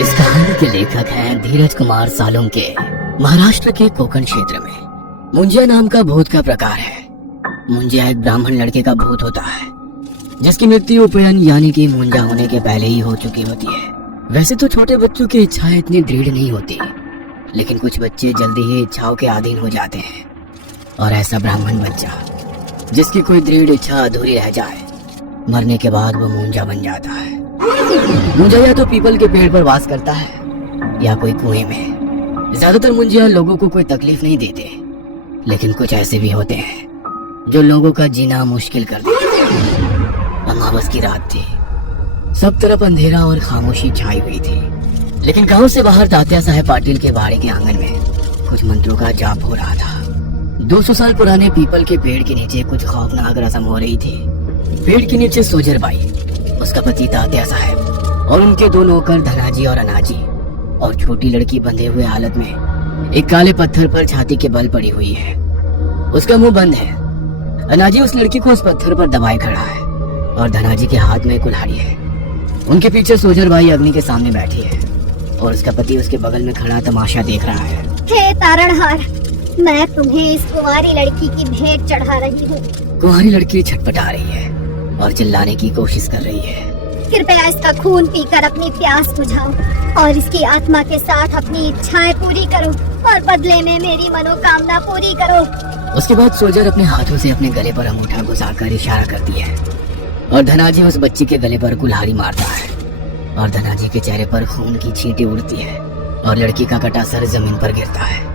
इस कहानी के लेखक हैं धीरज कुमार सालुंके। महाराष्ट्र के कोकण क्षेत्र में मुंजिया नाम का भूत का प्रकार है। मुंजिया एक ब्राह्मण लड़के का भूत होता है जिसकी मृत्यु उपनयन यानी कि मुंजा होने के पहले ही हो चुकी होती है। वैसे तो छोटे बच्चों की इच्छाएं इतनी दृढ़ नहीं होती, लेकिन कुछ बच्चे जल्दी ही इच्छाओं के अधीन हो जाते हैं। और ऐसा ब्राह्मण बच्चा जिसकी कोई दृढ़ इच्छा अधूरी रह जाए, मरने के बाद वो मुंजा बन जाता है। मुंजा या तो पीपल के पेड़ पर वास करता है या कोई कुएं में। ज्यादातर मुंजिया लोगों को कोई तकलीफ नहीं देते, लेकिन कुछ ऐसे भी होते हैं जो लोगों का जीना मुश्किल कर देते हैं। अमावस की रात थी, सब तरफ अंधेरा और खामोशी छाई हुई थी, लेकिन गांव से बाहर तात्या साहेब पाटिल के बाड़े के आंगन में कुछ मंत्रों का जाप हो रहा था। 200 साल पुराने पीपल के पेड़ के नीचे कुछ खौफनाक रस्म हो रही थी। पेड़ के नीचे सोजर बाई, उसका पति तात्या साहब और उनके दो नौकर धनाजी और अनाजी और छोटी लड़की बंधे हुए हालत में एक काले पत्थर पर छाती के बल पड़ी हुई है। उसका मुंह बंद है। अनाजी उस लड़की को उस पत्थर पर दबाए खड़ा है और धनाजी के हाथ में कुल्हाड़ी है। उनके पीछे सोजर बाई अग्नि के सामने बैठी है और उसका पति उसके बगल में खड़ा तमाशा देख रहा है। हे तारणहार, मैं तुम्हें इस कुंवारी लड़की की भेंट चढ़ा रही हूँ। कुंवारी लड़की छटपटा रही है और चिल्लाने की कोशिश कर रही है। कृपया इसका खून पीकर अपनी प्यास बुझाओ और इसकी आत्मा के साथ अपनी इच्छाएं पूरी करो और बदले में मेरी मनोकामना पूरी करो। उसके बाद सोजर अपने हाथों से अपने गले पर अंगूठा घुसाकर इशारा करती है और धनाजी उस बच्ची के गले पर कुल्हाड़ी मारता है और धनाजी के चेहरे पर खून की छींटे उड़ती है और लड़की का कटा सर जमीन पर गिरता है।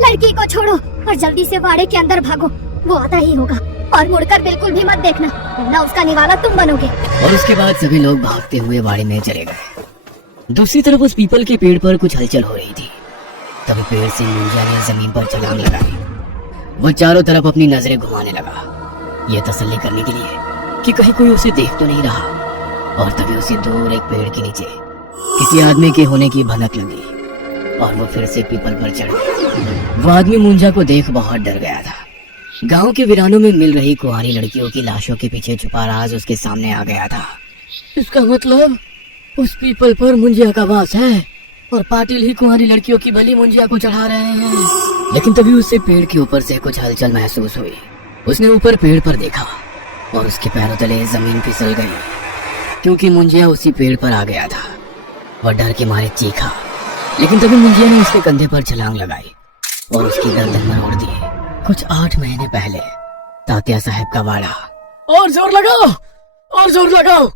लड़की को छोड़ो और जल्दी से वाड़े के अंदर भागो, वो आता ही होगा और मुड़कर बिल्कुल भी मत देखना, वरना उसका निवाला तुम बनोगे। और उसके बाद सभी लोग भागते हुए वाड़े में चले गए। दूसरी तरफ उस पीपल के पेड़ पर कुछ हलचल हो रही थी। तभी पेड़ से मुंजिया ने जमीन पर छलांग लगाई। वो चारों तरफ अपनी नजरें घुमाने लगा, ये तसल्ली करने के लिए कि कहीं कोई उसे देख तो नहीं रहा। और तभी उसे दूर एक पेड़ के नीचे किसी आदमी के होने की भनक लगी और वो फिर से पीपल पर चढ़ गया। वो आदमी मुंजा को देख बहुत डर गया था। गांव के वीरानों में मिल रही कुंवारी लड़कियों की लाशों के पीछे छुपा राज उसके सामने आ गया था। इसका मतलब उस पीपल पर मुंजिया का वास है और पाटिल ही कुंवारी लड़कियों की बलि मुंजिया को चढ़ा रहे हैं। लेकिन तभी उससे पेड़ के ऊपर से कुछ हलचल महसूस हुई। उसने ऊपर पेड़ पर देखा और उसके पैरों तले जमीन फिसल गई, क्योंकि मुंजिया उसी पेड़ पर आ गया था। वह डर के मारे चीखा, लेकिन तभी मुंजिया ने उसके कंधे पर छलांग लगाई और उसकी गर्दन मरोड़ दी। कुछ 8 महीने पहले तात्या साहब का वाड़ा। और जोर लगाओ, और जोर लगाओ।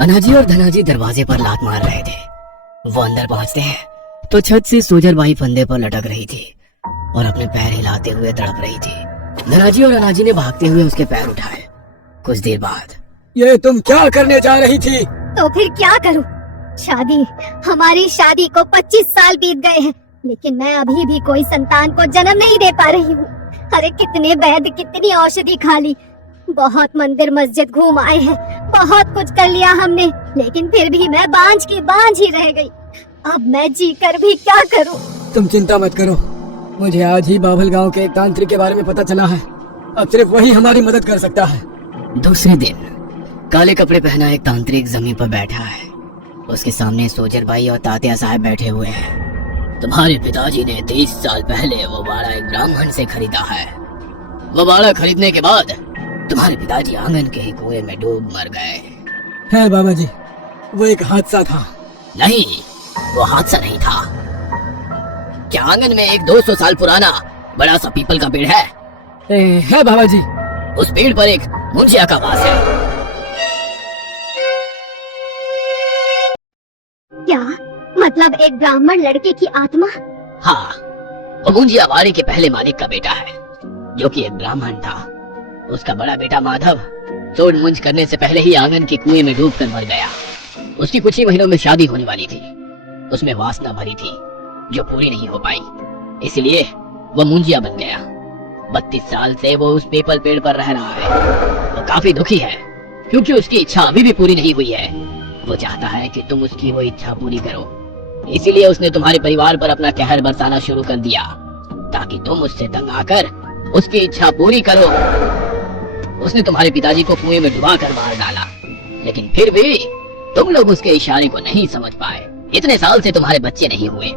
अनाजी और धनाजी दरवाजे पर लात मार रहे थे। वो अंदर पहुंचते हैं तो छत से सोजर बाई फंदे पर लटक रही थी और अपने पैर हिलाते हुए तड़प रही थी। धनाजी और अनाजी ने भागते हुए उसके पैर उठाए। कुछ देर बाद, ये तुम क्या करने जा रही थी? तो फिर क्या करूं? हमारी शादी को 25 साल बीत गए हैं, लेकिन मैं अभी भी कोई संतान को जन्म नहीं दे पा रही हूँ। अरे कितने वैद्य, कितनी औषधि खा ली, बहुत मंदिर मस्जिद घूम आए हैं, बहुत कुछ कर लिया हमने, लेकिन फिर भी मैं बांझ की बांझ ही रह गई। अब मैं जी कर भी क्या करूं? तुम चिंता मत करो, मुझे आज ही बाभल गांव के एक तांत्रिक के बारे में पता चला है। अब सिर्फ वही हमारी मदद कर सकता है। दूसरे दिन काले कपड़े पहना एक तांत्रिक जमीन पर बैठा है। उसके सामने सोजर बाई और तात्या साहब बैठे हुए हैं। तुम्हारे पिताजी ने 30 साल पहले वो बाड़ा एक ब्राह्मण से खरीदा है। वो बाड़ा खरीदने के बाद तुम्हारे पिताजी आंगन के ही कुएं में डूब मर गए। है बाबा जी, वो एक हादसा था। नहीं, वो हादसा नहीं था। क्या आंगन में एक 200 साल पुराना बड़ा सा पीपल का पेड़ है? है बाबा जी। उस पेड़ पर एक मुंजिया का वास है। क्या मतलब एक ब्राह्मण लड़के की आत्मा? हाँ, वो मुंजिया वाड़े के पहले मालिक का बेटा है, जो कि एक ब्राह्मण था। उसका बड़ा बेटा माधव सोड मुंज करने से पहले ही आंगन के कुएं में डूबकर मर गया। उसकी कुछ ही महीनों में शादी होने वाली थी। उसमें वासना भरी थी जो पूरी नहीं हो पाई, इसलिए वो मुंजिया बन गया। 32 साल से वो उस पीपल पेड़ पर रह रहा है। वो काफी दुखी है क्योंकि उसकी इच्छा अभी भी पूरी नहीं हुई है। वो चाहता है कि तुम उसकी वो इच्छा पूरी करो, इसीलिए उसने तुम्हारे परिवार पर अपना कहर बरसाना शुरू कर दिया ताकि तुम उससे तंग आकर उसकी इच्छा पूरी करो। उसने तुम्हारे पिताजी को कुएं में डुबा कर मार डाला, लेकिन फिर भी तुम लोग उसके इशारे को नहीं समझ पाए इतने साल से तुम्हारे बच्चे नहीं हुए,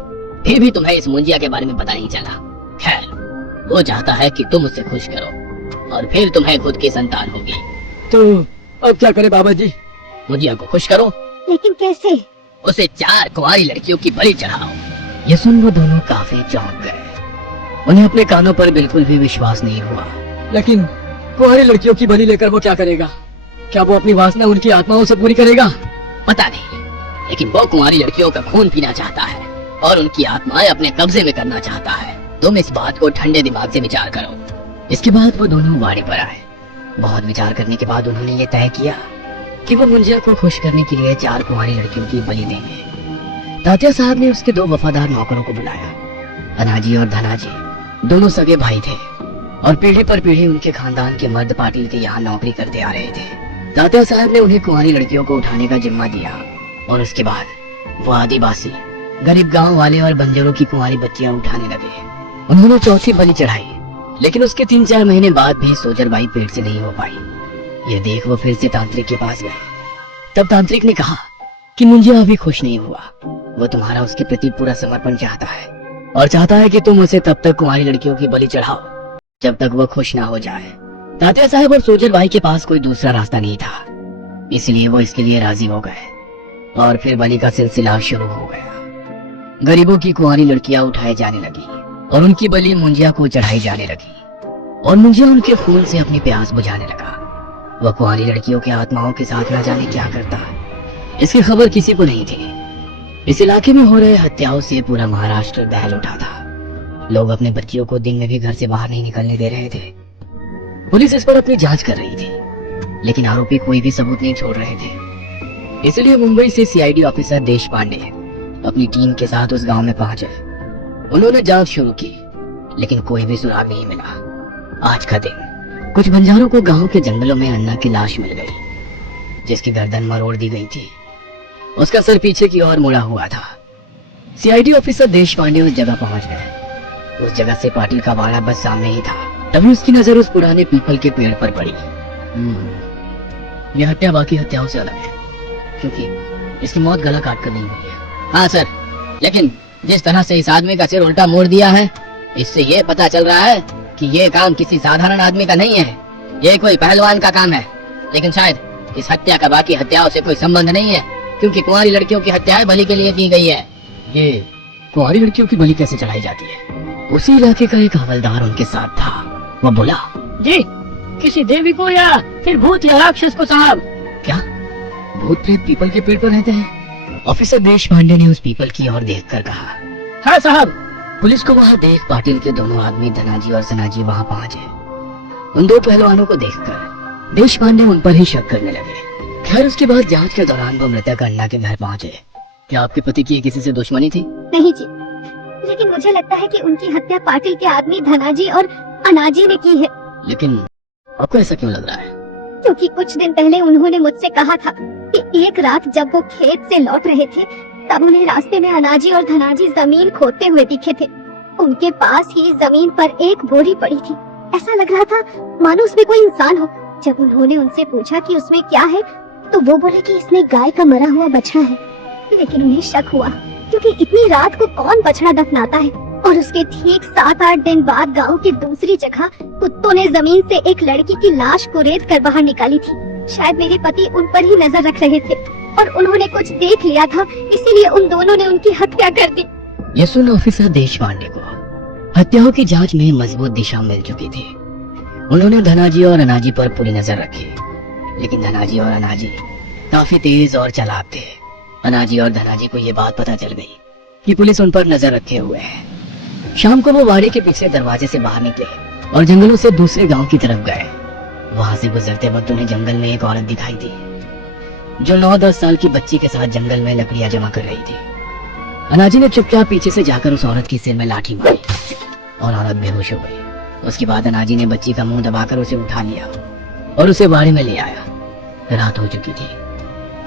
फिर भी तुम्हें इस मुंजिया के बारे में पता नहीं चला। खैर, वो चाहता है कि तुम उसे खुश करो और फिर तुम्हें खुद की संतान होगी। तो अब क्या करे बाबा जी? मुंजिया को खुश करो। लेकिन कैसे? उसे 4 कुंवारी लड़कियों की बलि चढ़ाओ। ये सुन वो दोनों काफी चौंक गए। उन्हें अपने कानों पर बिल्कुल भी विश्वास नहीं हुआ। लेकिन कुंवारी लड़कियों की बलि लेकर वो क्या करेगा? क्या वो अपनी वासना उनकी आत्माओं से पूरी करेगा? पता नहीं, लेकिन वो कुंवारी लड़कियों का खून पीना चाहता है और उनकी आत्माएं अपने कब्जे में करना चाहता है। तुम इस बात को ठंडे दिमाग से विचार करो। इसके बाद वो दोनों वाड़ी पर आए। बहुत विचार करने के बाद उन्होंने ये तय किया कि वो मुंजिया को खुश करने के लिए 4 कुंवारी लड़कियों की बलि देंगे। तात्या साहब ने उसके 2 वफादार नौकरों को बुलाया। अनाजी और धनाजी दोनों सगे भाई थे और पीढ़ी पर पीढ़ी उनके खानदान के मर्द पाटिल के यहाँ नौकरी करते आ रहे थे। तात्या साहब ने उन्हें कुंवारी लड़कियों को उठाने का जिम्मा दिया और उसके बाद वो आदिवासी, गरीब गांव वाले और बंजरों की कुंवारी बच्चियां उठाने लगे। उन्होंने चौथी बलि चढ़ाई, लेकिन उसके 3-4 महीने बाद भी सोजरबाई पेट से नहीं हो पाई। ये देख वो फिर से तांत्रिक के पास गए। तब तांत्रिक ने कहा कि मुंजिया अभी खुश नहीं हुआ। वो तुम्हारा उसके प्रति पूरा समर्पण चाहता है और चाहता है कि तुम उसे तब तक कुंवारी लड़कियों की बलि चढ़ाओ जब तक वो खुश ना हो जाए। तात्या साहब और सोजरबाई के पास कोई दूसरा रास्ता नहीं था, इसलिए वो इसके लिए राजी हो गए और फिर बलि का सिलसिला शुरू हो गया। गरीबों की कुंवारी लड़कियां उठाई जाने लगी और उनकी बलि मुंजिया को चढ़ाई जाने लगी और मुंजिया उनके खून से अपनी प्यास बुझाने लगा। वह कुंवारी लड़कियों की आत्माओं के साथ न जाने क्या करता, इसकी खबर किसी को नहीं थी। इस इलाके में हो रहे हत्याओं से पूरा महाराष्ट्र दहल उठा था। लोग अपने बच्चियों को दिन में भी घर से बाहर नहीं निकलने दे रहे थे। पुलिस इस पर अपनी जांच कर रही थी, लेकिन आरोपी कोई भी सबूत नहीं छोड़ रहे थे। इसलिए मुंबई से सीआईडी ऑफिसर देश पांडे अपनी टीम के साथ उस गांव में पहुंचे। उन्होंने जांच शुरू की, लेकिन कोई भी सुराग नहीं मिला। आज का दिन कुछ बंजारों को गांव के जंगलों में अन्ना की लाश मिल गई, जिसकी गर्दन मरोड़ दी गई थी। उसका सर पीछे की ओर मुड़ा हुआ था। सीआईडी ऑफिसर देश पांडे उस जगह पहुंच गए। उस जगह से पाटिल का बाड़ा बस सामने ही था। तभी उसकी नजर उस पुराने पीपल के पेड़ पर पड़ी। यह हत्या बाकी हत्याओं से अलग है, क्योंकि इसकी मौत गला काट कर नहीं हुई है। हाँ सर, लेकिन जिस तरह से इस आदमी का सिर उल्टा मोड़ दिया है, इससे ये पता चल रहा है कि ये काम किसी साधारण आदमी का नहीं है। ये कोई पहलवान का काम है। लेकिन शायद इस हत्या का बाकी हत्याओं से कोई संबंध नहीं है, क्योंकि कुंवारी लड़कियों की हत्या बलि के लिए की गई है। ये कुंवारी लड़कियों की बलि कैसे चढ़ाई जाती है? उसी इलाके का एक हवलदार उनके साथ था। वो बोला, जी, किसी देवी को या फिर भूत या राक्षस को साहब। क्या भूत प्रेत पीपल के पेड़ पर रहते हैं? ऑफिसर देश पांडे ने उस पीपल की ओर देखकर कहा। हाँ साहब। पुलिस को वहाँ देख पाटिल के दोनों आदमी धनाजी और सनाजी वहाँ पहुँचे। उन 2 पहलवानों को देखकर देश पांडे उन पर ही शक करने लगे। खैर, उसके बाद जांच के दौरान वो मृतक अन्ना के घर पहुँचे। क्या आपके पति की किसी से दुश्मनी थी? नहीं जी, लेकिन मुझे लगता है कि उनकी हत्या पाटिल के आदमी धनाजी और अनाजी ने की है। लेकिन आपको ऐसा क्यों लग रहा है? क्योंकि कुछ दिन पहले उन्होंने मुझसे कहा था कि एक रात जब वो खेत से लौट रहे थे, तब उन्हें रास्ते में अनाजी और धनाजी जमीन खोदते हुए दिखे थे। उनके पास ही जमीन पर एक बोरी पड़ी थी। ऐसा लग रहा था मानो उसमें कोई इंसान हो। जब उन्होंने उनसे पूछा कि उसमें क्या है, तो वो बोले कि इसमें गाय का मरा हुआ बछड़ा है। लेकिन उन्हें शक हुआ, क्योंकि इतनी रात को कौन बछड़ा दफनाता है। और उसके ठीक 7-8 दिन बाद गांव की दूसरी जगह कुत्तों ने जमीन से एक लड़की की लाश को रेत कर बाहर निकाली थी। शायद मेरे पति उन पर ही नजर रख रहे थे और उन्होंने कुछ देख लिया था, इसीलिए उन दोनों ने उनकी हत्या कर दी। ये सुन ऑफिसर देश पांडे को हत्याओं की जांच में मजबूत दिशा मिल चुकी थी। उन्होंने धनाजी और अनाजी पर पूरी नजर रखी, लेकिन धनाजी और अनाजी काफी तेज और चालाक थे। अनाजी और धनाजी को ये बात पता चल गई कि पुलिस उन पर नजर रखे हुए है। शाम को वो वाड़ी के पिछले दरवाजे से बाहर निकले और जंगलों से दूसरे गांव की तरफ गए। वहां से गुजरते वक्त उन्हें जंगल में एक औरत दिखाई दी, जो 9-10 साल की बच्ची के साथ जंगल में लकड़ियां जमा कर रही थी। अनाजी ने चुपचाप पीछे से जाकर उस औरत के सिर में लाठी मारी और औरत बेहोश हो गई। उसके बाद अनाजी ने बच्ची का मुंह दबाकर उसे उठा लिया और उसे बाड़ी में ले आया। रात हो चुकी थी,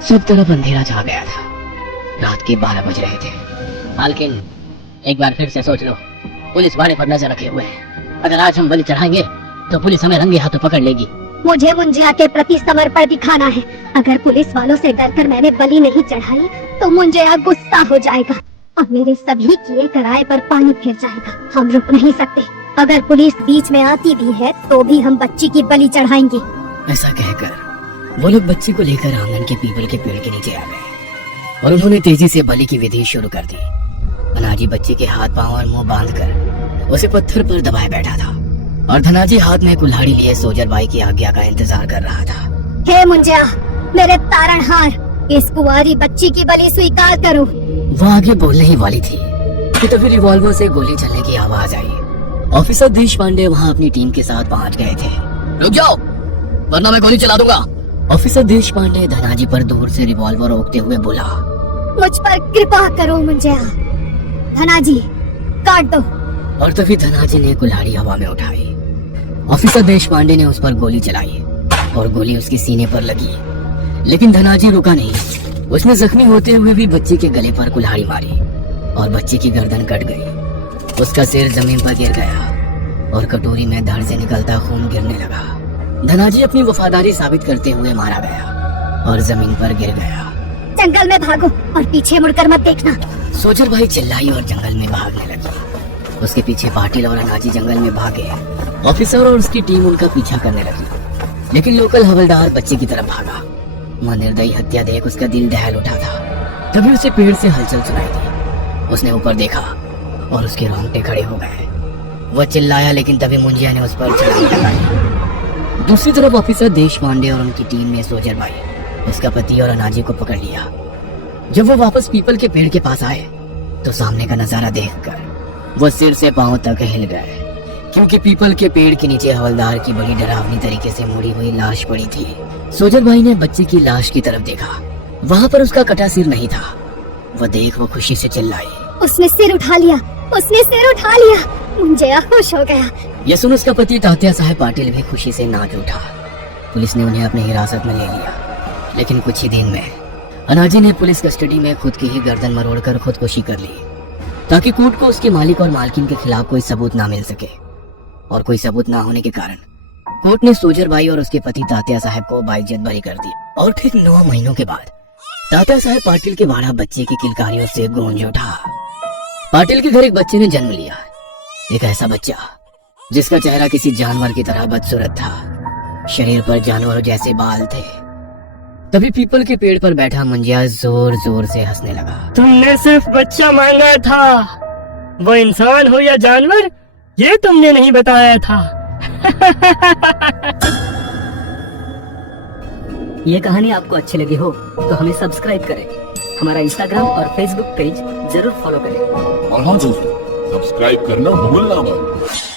सब तरफ अंधेरा छा गया था। रात के 12 बज रहे थे। मालकिन, एक बार फिर से सोच लो, पुलिस वाले पर नजर रखे हुए हैं। अगर आज हम बलि चढ़ाएंगे तो पुलिस हमें रंगे हाथों पकड़ लेगी। मुझे मुंजिया के प्रति समर्पण दिखाना है। अगर पुलिस वालों से डरकर मैंने बलि नहीं चढ़ाई तो मुंजिया गुस्सा हो जाएगा और मेरे सभी किए कराए पर पानी फिर जाएगा। हम रुक नहीं सकते। अगर पुलिस बीच में आती भी है तो भी हम बच्ची की बलि चढ़ाएंगे। ऐसा कहकर वो लोग बच्ची को लेकर आंगन के पीपल के पेड़ के नीचे आ गए और उन्होंने तेजी से बलि की विधि शुरू कर दी। धनाजी बच्ची के हाथ पांव और मुंह बांधकर उसे पत्थर पर दबाए बैठा था और धनाजी हाथ में कुल्हाड़ी लिए सोजर बाई की आज्ञा का इंतजार कर रहा था। हे मुंजिया, मेरे तारणहार, इस कुंवारी बच्ची की बलि स्वीकार करो। वो आगे बोलने ही वाली थी कि तभी रिवॉल्वर से गोली चलने की आवाज आई। ऑफिसर देश पांडे वहाँ अपनी टीम के साथ पहुँच गए थे। रुक जाओ वरना मैं गोली चला दूंगा। ऑफिसर देश पांडे धनाजी पर दूर से रिवॉल्वर रोकते हुए बोला, मुझ पर कृपा करो मुंजिया। धनाजी काट दो। और तभी धनाजी ने कुल्हाड़ी हवा में उठाई। ऑफिसर देश पांडे ने उस पर गोली चलाई और गोली उसके सीने पर लगी, लेकिन धनाजी रुका नहीं। उसने जख्मी होते हुए भी बच्ची के गले पर कुल्हाड़ी मारी और बच्ची की गर्दन कट गई। उसका सिर जमीन पर गिर गया और कटोरी में धड़ से निकलता खून गिरने लगा। धनाजी अपनी वफादारी साबित करते हुए मारा गया और जमीन पर गिर गया। जंगल में भागो और पीछे मुड़कर मत देखना। सोजर भाई चिल्लाई और जंगल में भागने लगी। उसके पीछे पाटिल और अनाजी जंगल में भागे। ऑफिसर और उसकी टीम उनका पीछा करने लगी, लेकिन लोकल हवलदार बच्चे की तरफ भागा। वह निर्दयी हत्या देख उसका दिल दहल उठा था। तभी उसे पेड़ से हलचल सुनाई दी। उसने ऊपर देखा और उसके रोंगटे खड़े हो गए। वह चिल्लाया, लेकिन तभी मुंजिया ने उस पर चढ़ाई लगाई। दूसरी तरफ ऑफिसर देश पांडे और उनकी टीम ने सोजर भाई, उसका पति और अनाजी को पकड़ लिया। जब वो वापस पीपल के पेड़ के पास आए तो सामने का नजारा देखकर वो सिर से पांव तक हिल गए, क्योंकि पीपल के पेड़ के नीचे हवलदार की बड़ी डरावनी तरीके से मुड़ी हुई लाश पड़ी थी। सोजर भाई ने बच्चे की लाश की तरफ देखा। वहाँ पर उसका कटा सिर नहीं था। वह देख वो खुशी से चिल्लाई, उसने सिर उठा लिया, उसने सिर उठा लिया। मुंजिया खुश हो गया। यह सुन उसका पति तात्या साहब पाटिल भी खुशी से नाच उठा। पुलिस ने उन्हें अपनी हिरासत में ले लिया, लेकिन कुछ ही दिन में अनाजी ने पुलिस कस्टडी में खुद की ही गर्दन मरोड़कर खुदकुशी कर ली, ताकि कोर्ट को उसके मालिक और मालकिन के खिलाफ कोई सबूत ना मिल सके। और कोई सबूत ना होने के कारण कोर्ट ने सोजर भाई और उसके पति तात्या साहब को बाइज्जत बरी कर दी। और ठीक 9 महीनों के बाद तात्या साहब पाटिल के वाड़ा बच्चे की किलकारियों से गूंज उठा। पाटिल के घर एक बच्चे ने जन्म लिया, एक ऐसा बच्चा जिसका चेहरा किसी जानवर की तरह बदसूरत था। शरीर पर जानवरों जैसे बाल थे। तभी पीपल के पेड़ पर बैठा मुंजिया जोर जोर से हंसने लगा। तुमने सिर्फ बच्चा मांगा था, वो इंसान हो या जानवर ये तुमने नहीं बताया था। ये कहानी आपको अच्छी लगी हो तो हमें सब्सक्राइब करें, हमारा इंस्टाग्राम और फेसबुक पेज जरूर फॉलो करें। और हाँ दोस्तों, सब्सक्राइब करना भूलना मत।